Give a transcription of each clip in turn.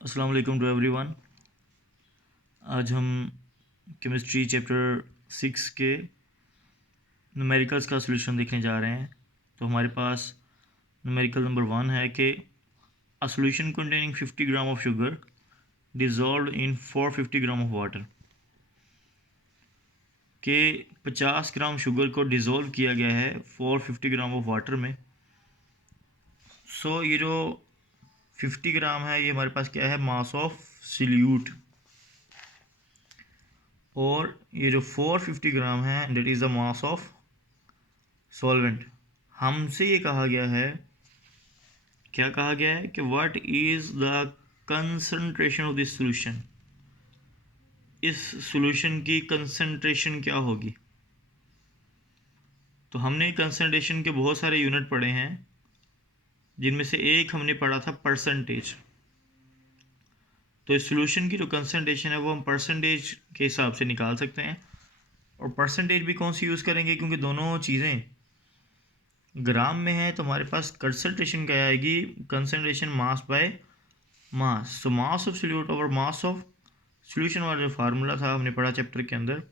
अस्सलाम वालेकुम to everyone. आज हम केमिस्ट्री चैप्टर 6 के न्यूमेरिकल्स का सॉल्यूशन देखने जा रहे हैं। तो हमारे पास न्यूमेरिकल नंबर 1 है कि a solution containing 50 gram of sugar dissolved in 450 gram of water, के 50 ग्राम शुगर को डिज़ोल्व किया गया है 450 ग्राम ऑफ वाटर में। ये जो 50 ग्राम है ये हमारे पास क्या है, मास ऑफ सॉल्यूट, और ये जो 450 ग्राम है that is the mass of solvent. हमसे ये कहा गया है, क्या कहा गया है कि what is the concentration of this solution, इस सॉल्यूशन की कंसंट्रेशन क्या होगी। तो हमने कंसंट्रेशन के बहुत सारे यूनिट पढ़े हैं, जिनमें से एक हमने पढ़ा था परसेंटेज। तो इस सॉल्यूशन की जो कंसंट्रेशन है वो हम परसेंटेज के हिसाब से निकाल सकते हैं। और परसेंटेज भी कौन सी यूज़ करेंगे, क्योंकि दोनों चीज़ें ग्राम में है, तो हमारे पास कंसंट्रेशन क्या आएगी, concentration mass by mass. So mass of solute over mass of solution वाला जो फार्मूला था हमने पढ़ा चैप्टर के अंदर,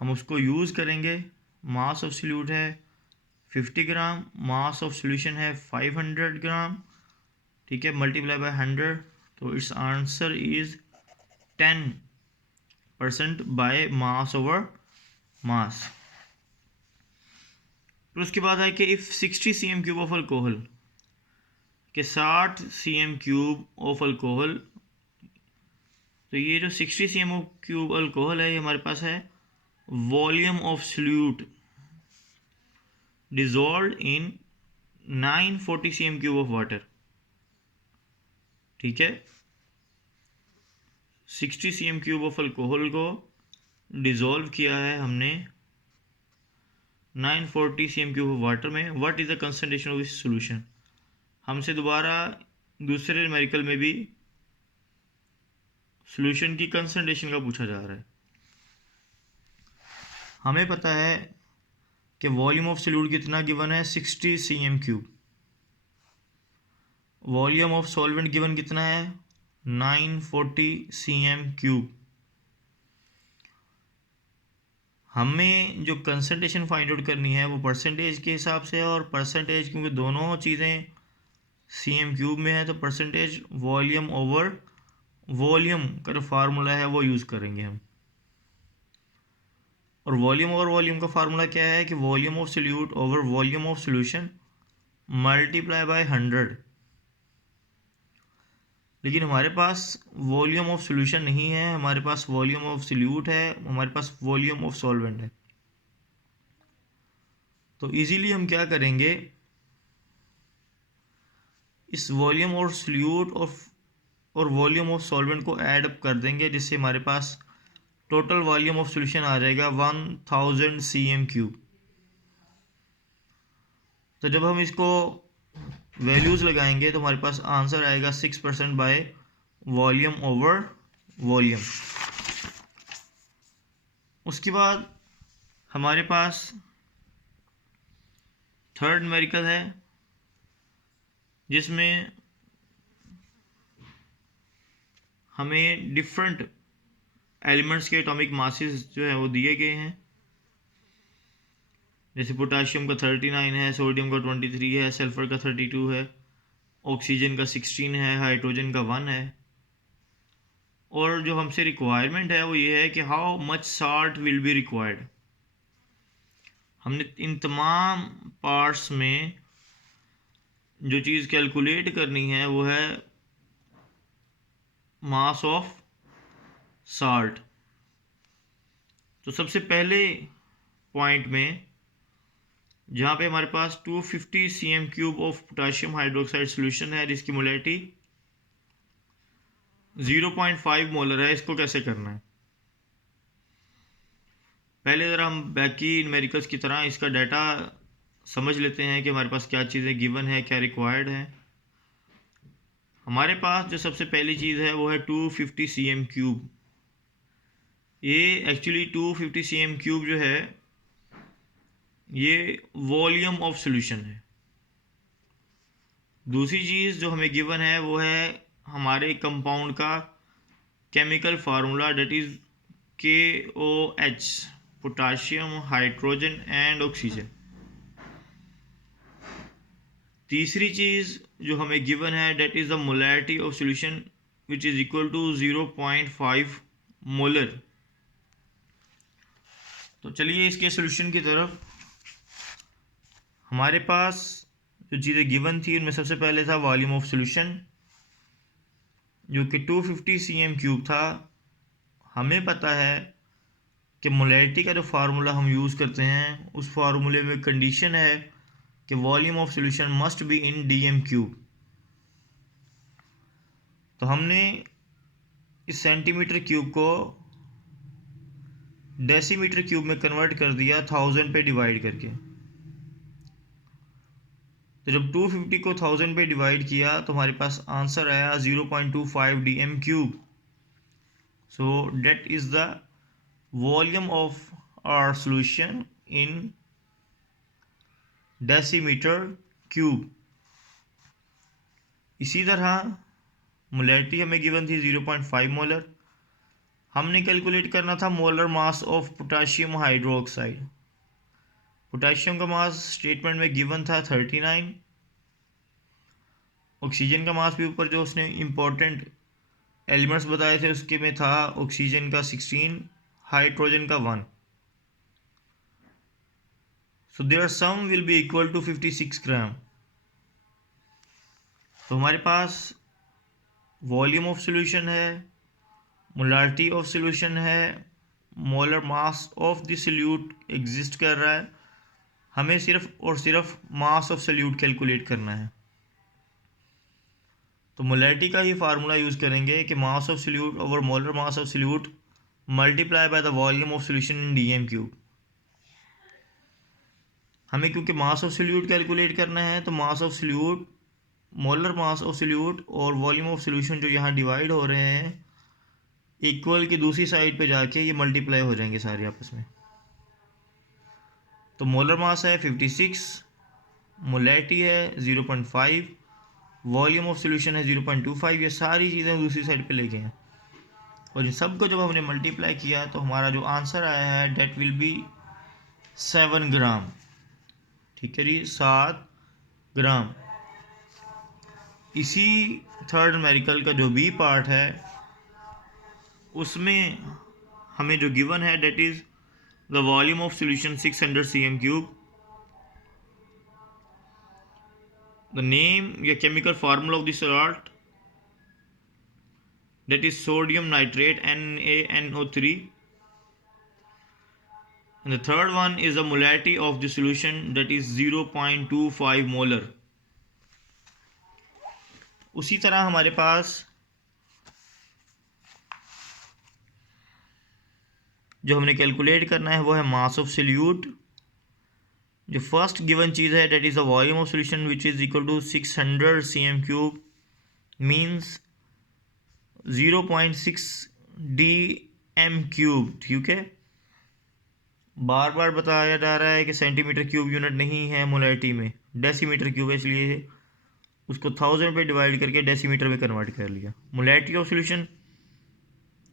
हम उसको यूज़ करेंगे। मास ऑफ सॉल्यूट है 50 ग्राम, मास ऑफ सॉल्यूशन है 500 ग्राम, ठीक है, मल्टीप्लाई बाय 100, तो it's answer is 10% by mass over mass. फिर उसके बाद है कि if 60 cm cube of alcohol, के 60 cm क्यूब ऑफ अल्कोहल, तो ये जो 60 cm क्यूब अल्कोहल है ये हमारे पास है volume of solute dissolved in 940 cm cube of water, ठीक है। 60 cm क्यूब ऑफ अल्कोहल को डिजॉल्व किया है हमने 940 cm क्यूब ऑफ वाटर में। What is the concentration of this solution, हमसे दोबारा दूसरे न्यूमेरिकल में भी सॉल्यूशन की कंसंट्रेशन का पूछा जा रहा है। हमें पता है कि वॉल्यूम ऑफ सॉल्यूट कितना गिवन है, 60 cm cube. Volume of solvent given कितना है, 940 cm क्यूब। हमें जो कंसंट्रेशन फाइंड आउट करनी है वो परसेंटेज के हिसाब से है, और परसेंटेज क्योंकि दोनों चीज़ें cm क्यूब में है, तो परसेंटेज वॉल्यूम ओवर वॉल्यूम का जो फार्मूला है वो यूज़ करेंगे हम। और वॉल्यूम ओवर वॉल्यूम का फार्मूला क्या है कि volume of solute over volume of solution multiply by 100। लेकिन हमारे पास वॉल्यूम ऑफ सॉल्यूशन नहीं है, हमारे पास वॉल्यूम ऑफ सॉल्यूट है, हमारे पास वॉल्यूम ऑफ सॉल्वेंट है। तो इजीली हम क्या करेंगे, इस वॉल्यूम और सॉल्यूट और वॉल्यूम ऑफ सॉल्वेंट को ऐड अप कर देंगे, जिससे हमारे पास टोटल वॉल्यूम ऑफ सॉल्यूशन आ जाएगा 1000 cm क्यूब। तो जब हम इसको वैल्यूज़ लगाएंगे तो हमारे पास आंसर आएगा 6% बाय वॉल्यूम ओवर वॉल्यूम। उसके बाद हमारे पास थर्ड न्यूमेरिकल है, जिसमें हमें डिफरेंट एलिमेंट्स के एटॉमिक मासेस जो है वो दिए गए हैं। जैसे पोटाशियम का 39 है, सोडियम का 23 है, सल्फर का 32 है, ऑक्सीजन का 16 है, हाइड्रोजन का 1 है। और जो हमसे रिक्वायरमेंट है वो ये है कि how much salt will be required. हमने इन तमाम पार्ट्स में जो चीज़ कैलकुलेट करनी है वो है मास ऑफ साल्ट। तो सबसे पहले पॉइंट में जहाँ पे हमारे पास 250 cm cube of potassium hydroxide solution है, जिसकी मोलैरिटी 0.5 मोलर है, इसको कैसे करना है। पहले ज़रा हम बाकी न्यूमेरिकल्स की तरह इसका डाटा समझ लेते हैं कि हमारे पास क्या चीज़ें गिवन है, क्या रिक्वायर्ड है। हमारे पास जो सबसे पहली चीज़ है वो है 250 cm क्यूब। ये एक्चुअली 250 cm क्यूब जो है ये वॉल्यूम ऑफ सॉल्यूशन है। दूसरी चीज़ जो हमें गिवन है वो है हमारे कंपाउंड का chemical formula, that is KOH, potassium, hydrogen and oxygen. तीसरी चीज़ जो हमें गिवन है, that is the molarity of solution which is equal to 0.5 molar. तो चलिए इसके सॉल्यूशन की तरफ। हमारे पास जो चीज़ें गिवन थी उनमें सबसे पहले था वॉल्यूम ऑफ सॉल्यूशन जो कि 250 cm³ था। हमें पता है कि मोलैरिटी का जो फार्मूला हम यूज़ करते हैं उस फार्मूले में कंडीशन है कि volume of solution must be in dm³। तो हमने इस सेंटीमीटर क्यूब को डेसीमीटर क्यूब में कन्वर्ट कर दिया 1000 पे डिवाइड करके। तो जब 250 को 1000 पे डिवाइड किया तो हमारे पास आंसर आया 0.25 dm³। So that is the volume of our solution in decimetre cube. इसी तरह मोलैरिटी हमें गिवन थी 0.5 मोलर। हमने कैलकुलेट करना था molar mass of potassium hydroxide. Potassium का मास स्टेटमेंट में गिवन था 39। ऑक्सीजन का मास भी ऊपर जो उसने इम्पोर्टेंट एलिमेंट्स बताए थे उसके में था ऑक्सीजन का 16, हाइड्रोजन का 1। So their sum will be equal to 56 gram. तो हमारे पास वॉल्यूम ऑफ सॉल्यूशन है, मोलारिटी ऑफ सॉल्यूशन है, molar mass of the solute exist कर रहा है। हमें सिर्फ और सिर्फ मास ऑफ सॉल्यूट कैलकुलेट करना है। तो मोलैरिटी का ही फार्मूला यूज़ करेंगे कि मास of solute over molar mass of solute multiply by the volume of solution in dm³। हमें क्योंकि मास ऑफ सॉल्यूट कैलकुलेट करना है तो मास of solute, molar mass of solute और वॉल्यूम ऑफ सॉल्यूशन जो यहाँ डिवाइड हो रहे हैं इक्वल की दूसरी साइड पे जाके ये मल्टीप्लाई हो जाएंगे सारे आपस में। तो मोलर मास है 56, मोलैरिटी है 0.5, वॉल्यूम ऑफ सॉल्यूशन है 0.25। ये सारी चीज़ें दूसरी साइड पे लेके हैं और इन सबको जब हमने मल्टीप्लाई किया तो हमारा जो आंसर आया है डेट विल बी 7 ग्राम। ठीक है जी, 7 ग्राम। इसी थर्ड न्यूमेरिकल का जो बी पार्ट है उसमें हमें जो गिवन है that is the volume of solution 600 cm³। The name या chemical formula of the salt that is sodium nitrate NaNO3, and the third one is the molarity of the solution that is 0.25 molar। उसी तरह हमारे पास जो हमने calculate करना है वो है मास ऑफ सॉल्यूट। जो फर्स्ट गिवन चीज़ है that is the volume of solution which is equal to 600 cm³ means 0.6 dm³। ठीक है, बार बार बताया जा रहा है कि सेंटीमीटर क्यूब यूनिट नहीं है मोलैरिटी में, डेसीमीटर क्यूब है, इसलिए उसको 1000 पे डिवाइड करके डेसीमीटर में कन्वर्ट कर लिया। Molarity of solution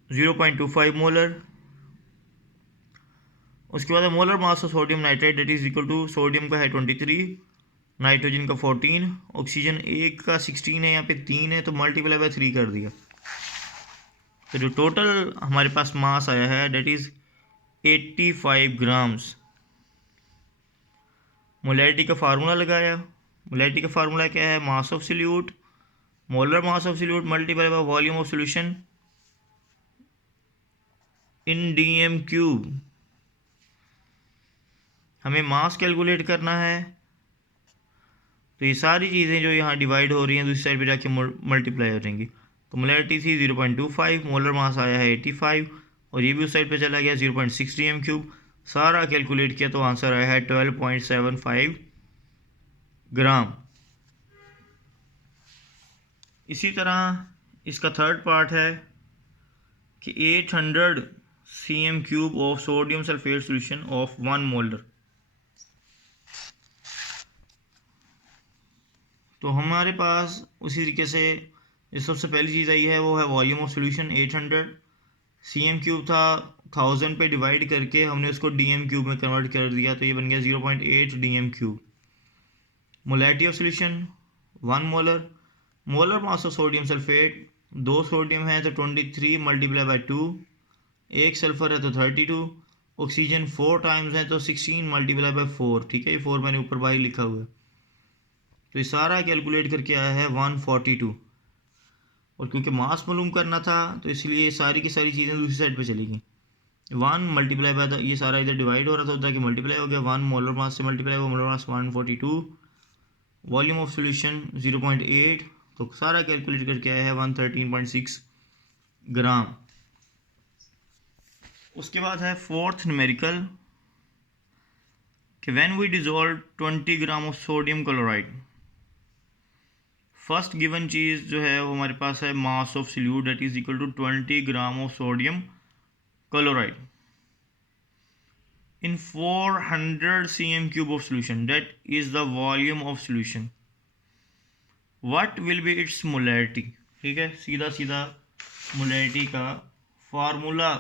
0.25 molar. उसके बाद molar mass of sodium nitrate that is equal to sodium का है 23, नाइट्रोजन का 14, ऑक्सीजन एक का 16 है, यहाँ पे 3 है तो मल्टीप्लाई बाय 3 कर दिया। तो जो टोटल हमारे पास मास आया है डेट इज़ 85 ग्राम्स। मोलैरिटी का फार्मूला लगाया। मोलैरिटी का फार्मूला क्या है? Mass of solute, molar mass of solute multiply by volume of solution in dm³। हमें मास कैलकुलेट करना है तो ये सारी चीज़ें जो यहाँ डिवाइड हो रही हैं दूसरी साइड पे जाके मल्टीप्लाई हो जाएंगी। तो मोलैरिटी थी 0.25, मोलर मास आया है 85 और ये भी उस साइड पे चला गया 0.6 dm³। सारा कैलकुलेट किया तो आंसर आया है 12.75 ग्राम। इसी तरह इसका थर्ड पार्ट है कि 800 cm³ of sodium sulphate solution of 1 molar. तो हमारे पास उसी तरीके से जो सबसे पहली चीज़ आई है वो है वॉल्यूम ऑफ सोल्यूशन 800, cm³ था 1000 पे डिवाइड करके हमने उसको dm³ में कन्वर्ट कर दिया तो ये बन गया 0.8 dm³। Molarity of solution 1 molar. Molar mass of sodium sulphate, 2 sodium है तो 23 मल्टीप्लाई बाई 2, एक सल्फर है तो 32, ऑक्सीजन 4 टाइम्स है तो 16 मल्टीप्लाई बाई 4, ठीक है, ये 4 मैंने ऊपर बाई लिखा हुआ है। तो ये सारा कैलकुलेट करके आया है 142, और क्योंकि मास मालूम करना था तो इसलिए सारी की सारी चीज़ें दूसरी साइड पे चली गई। 1 मल्टीप्लाई बाय ये सारा इधर डिवाइड हो रहा था उधर कि मल्टीप्लाई हो गया, 1 मोलर मास से मल्टीप्लाई हुआ, molar mass 142, volume of solution 0.8, तो सारा कैलकुलेट करके आया है 113.6 ग्राम। उसके बाद है फोर्थ न्यूमेरिकल कि when we dissolve 20 gram of sodium chloride. First given चीज़ जो है वो हमारे पास है mass of solute that is equal to 20 gram of sodium chloride in 400 cm³ of solution, that is the volume of solution. What will be its molarity? ठीक है, सीधा सीधा मोलैरिटी का फार्मूला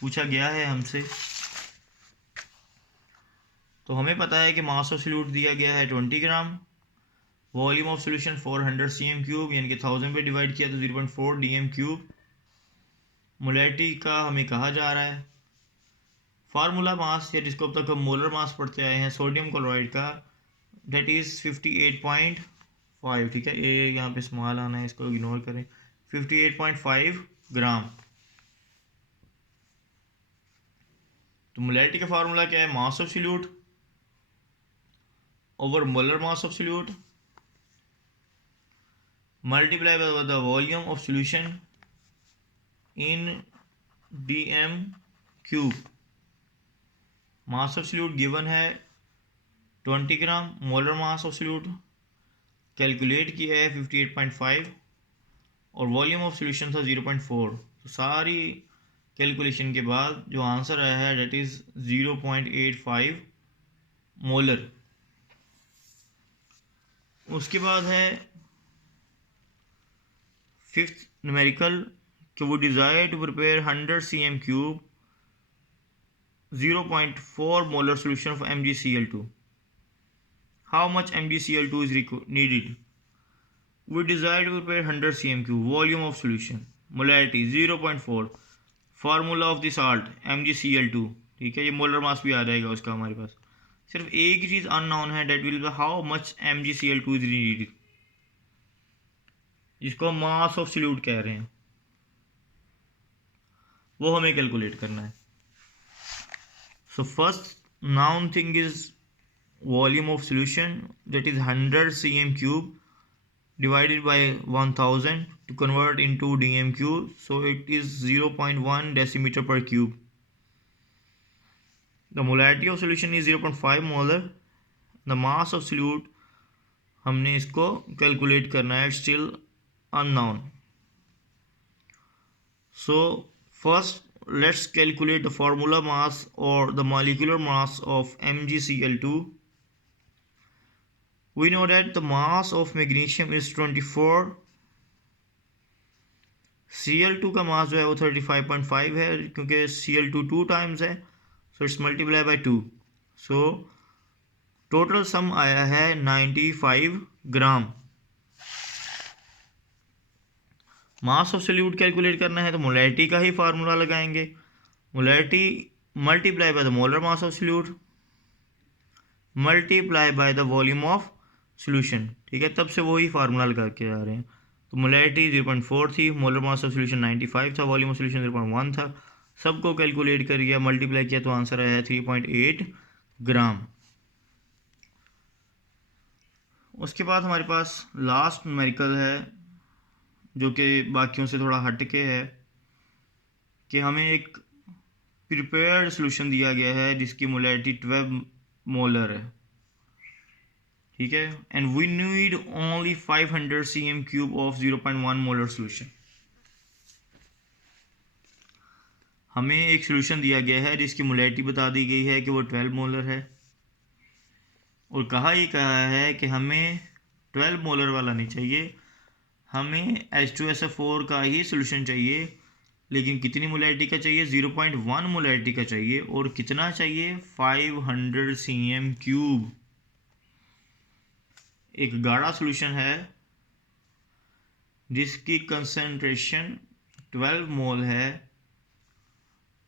पूछा गया है हमसे। तो हमें पता है कि मास ऑफ सॉल्यूट दिया गया है 20 ग्राम, वॉल्यूम ऑफ सॉल्यूशन 400 cm³ यानी कि 1000 पे डिवाइड किया तो 0.4 dm³। मोलैरिटी का हमें कहा जा रहा है। फार्मूला मास या जिसको अब तक हम मोलर मास पढ़ते आए हैं सोडियम क्लोराइड का, डेट इज़ 58.5, ठीक है, ये यहाँ पे स्मॉल आना है, इसको इग्नोर करें, 58.5 ग्राम। तो मोलैरिटी का फार्मूला क्या है? Mass of solute over molar mass of solute multiply by the volume of solution in dm³। Mass of solute given है 20 gram, molar mass of solute calculate किया है 58.5 और वॉल्यूम ऑफ सॉल्यूशन था 0.4। तो सारी कैलकुलेशन के बाद जो आंसर आया है डेट इज़ 0.85 मोलर। उसके बाद है फिफ्थ न्यूमेरिकल कि वो desire to prepare 100 cm³ 0.4 molar solution of MgCl2. How much MgCl2 is needed? We desire to prepare 100 cm³ volume of solution, molarity 0.4, formula of the salt MgCl2, ठीक है, ये molar mass भी आ जाएगा उसका हमारे पास। सिर्फ एक ही चीज़ अननोन है, that will be how much MgCl2 is needed, जिसको मास ऑफ सॉल्यूट कह रहे हैं, वो हमें कैलकुलेट करना है। So first noun thing is volume of solution, that is 100 cm³ divided by 1000 to convert into dm³, so it is 0.1 decimeter per cube. The molarity of solution is 0.5 molar. The mass of solute हमने इसको calculate करना है, still unknown. So first let's calculate the formula mass or the molecular mass of MgCl2. We know that the mass of magnesium is 24, Cl2 का मास जो है वो 35.5 है, क्योंकि Cl2 2 टाइम्स है, so it's multiply by 2, so total sum आया है 95 ग्राम। मास of solute calculate करना है तो मोलैरिटी का ही फार्मूला लगाएंगे, molarity multiply by the molar mass of solute multiply by the volume of solution, ठीक है, तब से वही फार्मूला लगा के आ रहे हैं। तो मोलैरिटी 0.4 थी, मोलर मास ऑफ सॉल्यूशन 95 था, वॉल्यूम ऑफ सॉल्यूशन 0.1 था, सबको कैलकुलेट कर गया, मल्टीप्लाई किया तो आंसर आया 3.8 ग्राम। उसके बाद हमारे पास लास्ट न्यूमेरिकल है जो कि बाकियों से थोड़ा हट के है कि हमें एक प्रिपेयर्ड सॉल्यूशन दिया गया है जिसकी मोलैरिटी 12 मोलर है, ठीक है, and we need only 500 cm³ of 0.1 molar solution. हमें एक सॉल्यूशन दिया गया है जिसकी मोलैरिटी बता दी गई है कि वो 12 मोलर है, और कहा है कि हमें 12 मोलर वाला नहीं चाहिए, हमें H2SO4 का ही सोल्यूशन चाहिए, लेकिन कितनी मोलैरिटी का चाहिए? 0.1 मोलैरिटी का चाहिए। और कितना चाहिए? 500 cm3। एक गाढ़ा सोल्यूशन है जिसकी कंसंट्रेशन 12 मोल है,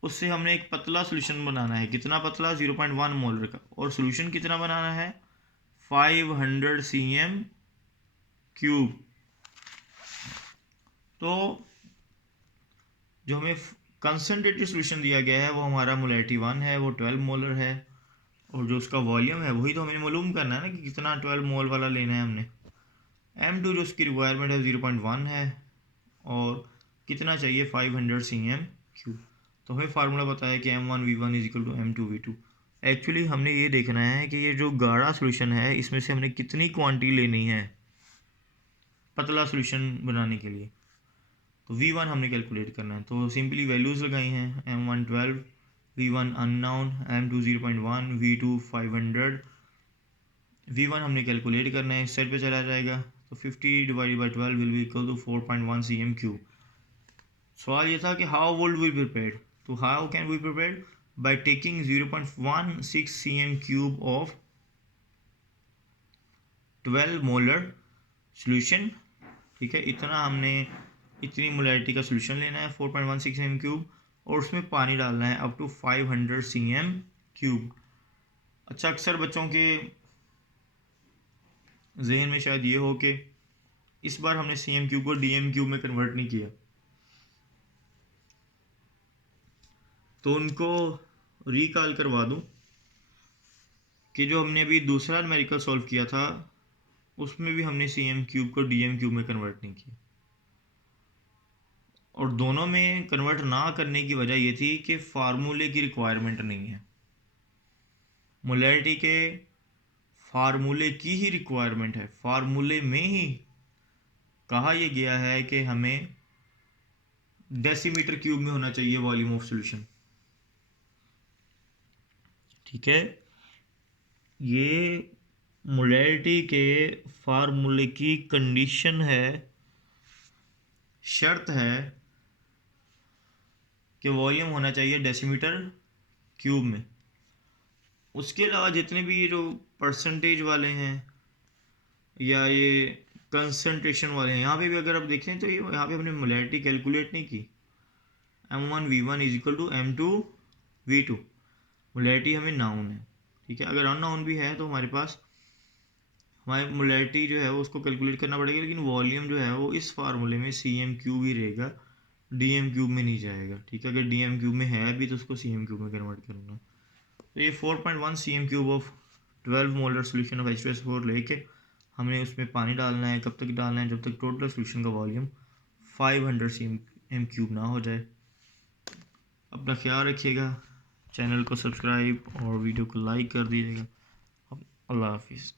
उससे हमने एक पतला सोल्यूशन बनाना है। कितना पतला? 0.1 मोल का। और सोल्यूशन कितना बनाना है? 500 cm3। तो जो हमें कंसनट्रेटेड सोल्यूशन दिया गया है वो हमारा मोलैरिटी 1 है, वो 12 मोलर है। और जो उसका वॉल्यूम है वही तो हमें मालूम करना है ना कि कितना 12 मोल वाला लेना है हमने। M2 जो उसकी रिक्वायरमेंट है 0.1 है, और कितना चाहिए? 500 cm3। तो हमें फार्मूला पता है कि M1V1 is equal to M2V2। Actually हमने ये देखना है कि ये जो गाढ़ा सोल्यूशन है इसमें से हमने कितनी क्वांटिटी लेनी है पतला सोल्यूशन बनाने के लिए। तो V1 हमने कैलकुलेट करना है, तो सिंपली वैल्यूज़ लगाई हैं। M1 12, V1 unknown, M2 0.1, V2 500। V1 हमने कैलकुलेट करना है, इस साइड पे चला जाएगा, तो 50 divided by 12 will be equal to 4.1 cm3। सवाल ये था कि हाउ वुड वी प्रिपेयर्ड, तो how can we prepared? By taking 0.16 cm3 of 12 molar solution. ठीक है, इतना हमने इतनी मोलैरिटी का सोल्यूशन लेना है 4.16 cm3, और उसमें पानी डालना है अप टू 500 cm3। अच्छा, अक्सर बच्चों के जहन में शायद ये हो कि इस बार हमने cm3 को dm3 में कन्वर्ट नहीं किया, तो उनको रिकॉल करवा दूं कि जो हमने अभी दूसरा न्यूमेरिकल सॉल्व किया था उसमें भी हमने cm3 को dm3 में कन्वर्ट नहीं किया। और दोनों में कन्वर्ट ना करने की वजह ये थी कि फार्मूले की रिक्वायरमेंट नहीं है। मोलैरिटी के फार्मूले की ही रिक्वायरमेंट है। फार्मूले में ही कहा यह गया है कि हमें डेसीमीटर क्यूब में होना चाहिए वॉल्यूम ऑफ सॉल्यूशन। ठीक है, ये मोलैरिटी के फार्मूले की कंडीशन है, शर्त है कि वॉल्यूम होना चाहिए डेसीमीटर क्यूब में। उसके अलावा जितने भी ये जो परसेंटेज वाले हैं या ये कंसंट्रेशन वाले हैं, यहाँ पे भी अगर आप देखें तो ये यहाँ पे हमने मोलैरिटी कैलकुलेट नहीं की। M1V1 is equal to M2V2। Molarity हमें नाउन है। ठीक है, अगर अननाउन भी है तो हमारे पास हमारी मोलैरिटी जो है वो उसको कैलकुलेट करना पड़ेगा, लेकिन वॉल्यूम जो है वो इस फार्मूले में cm3 ही रहेगा, dm3 में नहीं जाएगा। ठीक है, अगर dm3 में है अभी तो उसको cm3 में कन्वर्ट करूँगा। तो ये 4.1 cm3 of 12 molar solution of H2SO4 लेके हमने उसमें पानी डालना है। कब तक डालना है? जब तक टोटल सोल्यूशन का वॉल्यूम 500 cm3 ना हो जाए। अपना ख्याल रखिएगा, चैनल को सब्सक्राइब और वीडियो को लाइक कर दीजिएगा। अल्लाह हाफिज़।